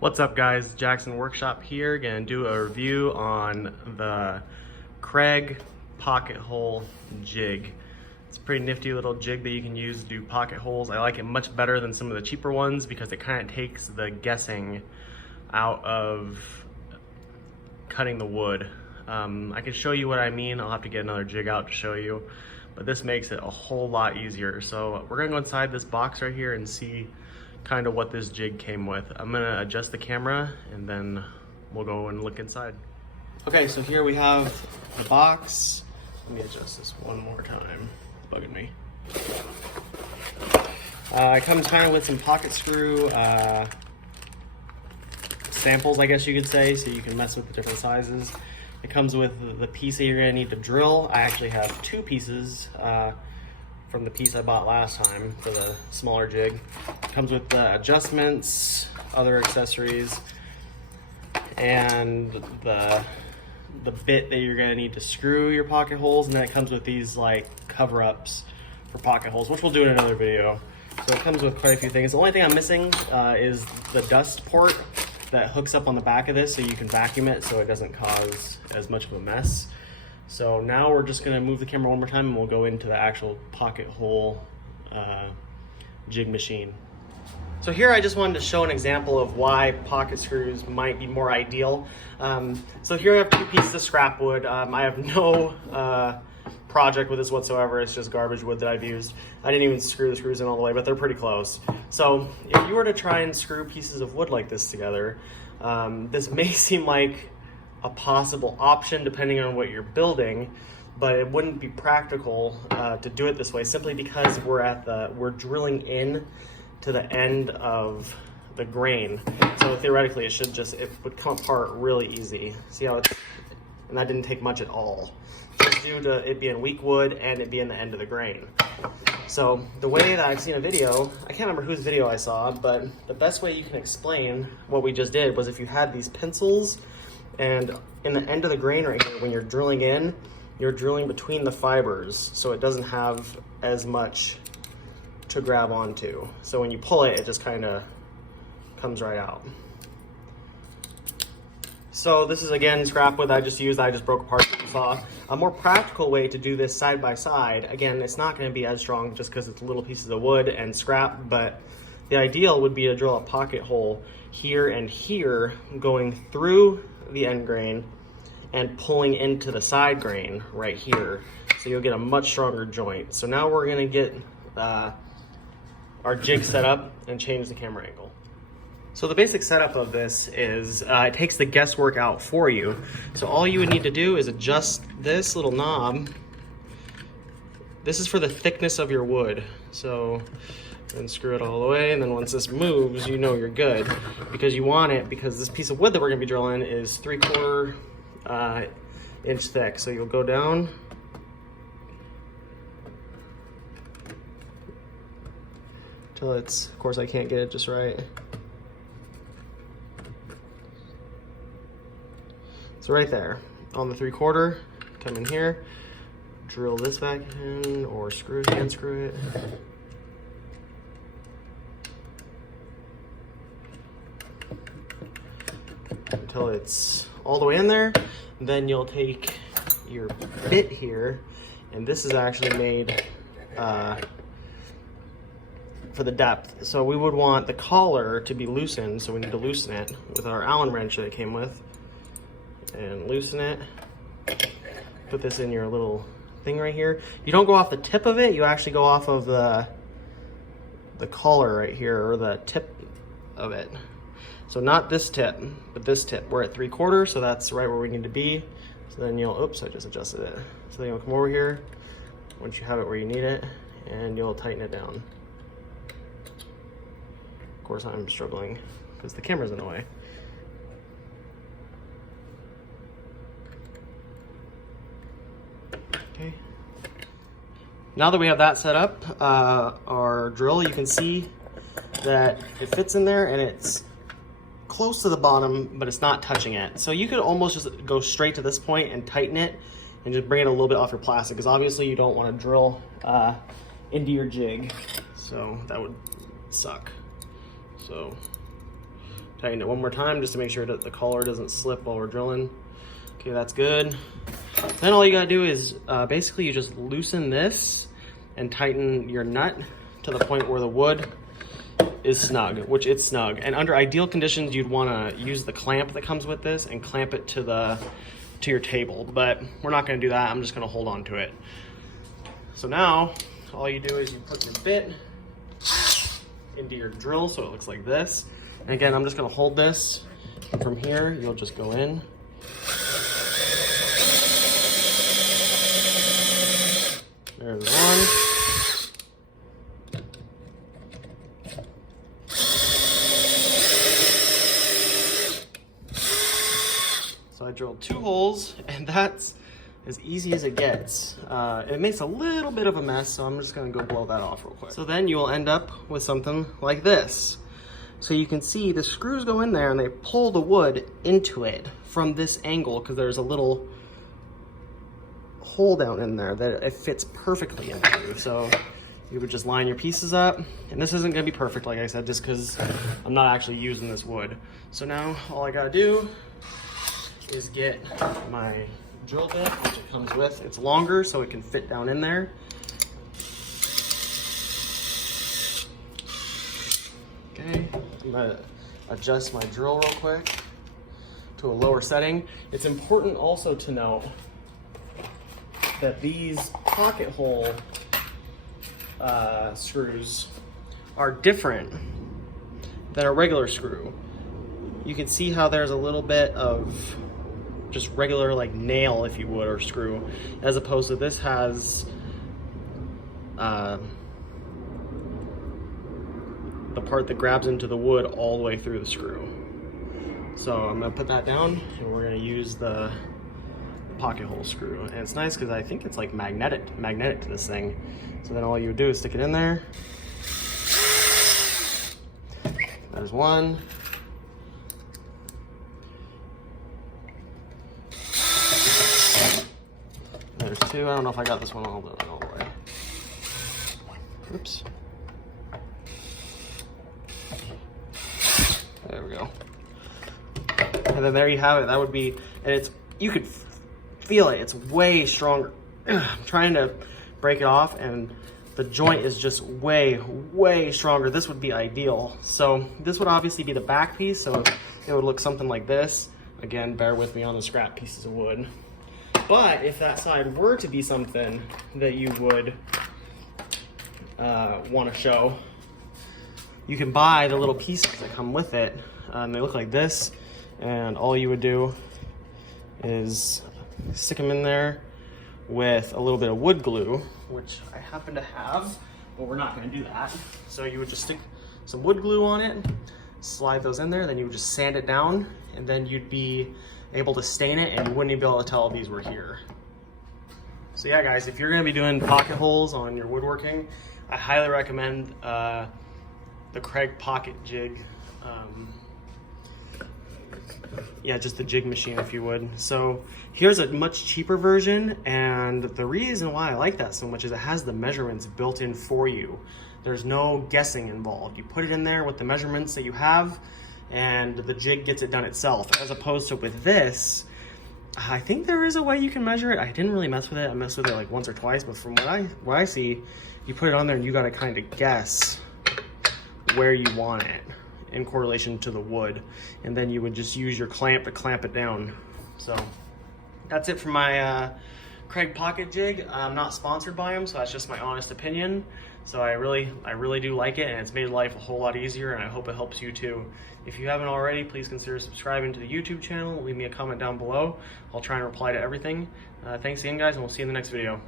What's up guys, Jackson Workshop here, gonna do a review on the Kreyg pocket hole jig. It's a pretty nifty little jig that you can use to do pocket holes. I like it much better than some of the cheaper ones because it kind of takes the guessing out of cutting the wood. I can show you what I mean. I'll have to get another jig out to show you, but this makes it a whole lot easier. So we're gonna go inside this box right here and see kind of what this jig came with. I'm gonna adjust the camera and then we'll go and look inside. Okay, so here we have the box. Let me adjust this one more time. It's bugging me. It comes kind of with some pocket screw samples, I guess you could say, so you can mess with the different sizes. It comes with the piece that you're gonna need to drill. I actually have two pieces from the piece I bought last time for the smaller jig. It comes with the adjustments, other accessories, and the bit that you're gonna need to screw your pocket holes, and then it comes with these like cover-ups for pocket holes, which we'll do in another video. So it comes with quite a few things. The only thing I'm missing is the dust port that hooks up on the back of this so you can vacuum it so it doesn't cause as much of a mess. So now we're just gonna move the camera one more time and we'll go into the actual pocket hole jig machine. So here I just wanted to show an example of why pocket screws might be more ideal. So here I have two pieces of scrap wood. I have no project with this whatsoever. It's just garbage wood that I've used. I didn't even screw the screws in all the way, but they're pretty close. So if you were to try and screw pieces of wood like this together, this may seem like a possible option depending on what you're building, but it wouldn't be practical to do it this way simply because we're drilling in to the end of the grain. So theoretically it would come apart really easy. See how and that didn't take much at all. Just due to it being weak wood and it being the end of the grain. So the way that I've seen a video, I can't remember whose video I saw, but the best way you can explain what we just did was if you had these pencils, and in the end of the grain right here, when you're drilling in, you're drilling between the fibers so it doesn't have as much to grab onto. So when you pull it, it just kind of comes right out. So this is again scrap wood I just broke apart with the saw. A more practical way to do this side by side, again, it's not going to be as strong just because it's little pieces of wood and scrap, but the ideal would be to drill a pocket hole here and here going through the end grain and pulling into the side grain right here, so you'll get a much stronger joint. So now we're gonna get our jig set up and change the camera angle. So the basic setup of this is it takes the guesswork out for you. So all you would need to do is adjust this little knob. This is for the thickness of your wood. So and screw it all the way, and then once this moves, you know you're good, because you want it, because this piece of wood that we're gonna be drilling is 3/4 inch thick. So you'll go down till it's, of course I can't get it just right. So right there on the 3/4, come in here, drill this back in, or hand screw it. Until it's all the way in there. Then you'll take your bit here, and this is actually made for the depth. So we would want the collar to be loosened, so we need to loosen it with our Allen wrench that it came with, and loosen it. Put this in your little thing right here. You don't go off the tip of it, you actually go off of the collar right here, or the tip of it. So not this tip, but this tip. We're at 3/4, so that's right where we need to be. So then you'll, oops, I just adjusted it. So then you'll come over here, once you have it where you need it, and you'll tighten it down. Of course I'm struggling because the camera's in the way. Okay. Now that we have that set up, our drill, you can see that it fits in there and it's close to the bottom, but it's not touching it. So you could almost just go straight to this point and tighten it and just bring it a little bit off your plastic, because obviously you don't want to drill into your jig. So that would suck. So Tighten it one more time just to make sure that the collar doesn't slip while we're drilling. Okay, that's good. Then all you gotta do is basically you just loosen this and tighten your nut to the point where the wood is snug, which it's snug. And under ideal conditions, you'd wanna use the clamp that comes with this and clamp it to your table, but we're not gonna do that. I'm just gonna hold on to it. So now, all you do is you put your bit into your drill so it looks like this. And again, I'm just gonna hold this, and from here, you'll just go in. There's one. So I drilled 2 holes, and that's as easy as it gets. It makes a little bit of a mess, so I'm just gonna go blow that off real quick. So then you will end up with something like this. So you can see the screws go in there and they pull the wood into it from this angle because there's a little hole down in there that it fits perfectly into. So you would just line your pieces up, and this isn't gonna be perfect, like I said, just because I'm not actually using this wood. So now all I gotta do is get my drill bit, which it comes with. It's longer so it can fit down in there. Okay, I'm gonna adjust my drill real quick to a lower setting. It's important also to note that these pocket hole screws are different than a regular screw. You can see how there's a little bit of just regular like nail, if you would, or screw, as opposed to this has the part that grabs into the wood all the way through the screw. So I'm gonna put that down and we're gonna use the pocket hole screw. And it's nice because I think it's like magnetic to this thing. So then all you would do is stick it in there. There's one. There's 2. I don't know if I got this one all the way. Oops. There we go. And then there you have it. That would be, and you could feel it. It's way stronger. I'm trying to break it off, and the joint is just way stronger. This would be ideal. So this would obviously be the back piece, so it would look something like this. Again, bear with me on the scrap pieces of wood. But if that side were to be something that you would want to show, you can buy the little pieces that come with it. They look like this, and all you would do is stick them in there with a little bit of wood glue, which I happen to have, but we're not going to do that. So you would just stick some wood glue on it, slide those in there, then you would just sand it down, and then you'd be able to stain it, and you wouldn't even be able to tell these were here. So yeah, guys, if you're going to be doing pocket holes on your woodworking, I highly recommend the Kreyg pocket jig. Yeah, just the jig machine, if you would. So here's a much cheaper version, and the reason why I like that so much is it has the measurements built in for you. There's no guessing involved. You put it in there with the measurements that you have, and the jig gets it done itself. As opposed to with this, I think there is a way you can measure it. I didn't really mess with it. I messed with it like once or twice, but from what I see, you put it on there and you got to kind of guess where you want it in correlation to the wood, and then you would just use your clamp to clamp it down. So that's it for my Kreyg pocket jig. I'm not sponsored by them, so that's just my honest opinion. So I really do like it, and it's made life a whole lot easier, and I hope it helps you too. If you haven't already, please consider subscribing to the YouTube channel. Leave me a comment down below. I'll try and reply to everything. Thanks again, guys, and we'll see you in the next video.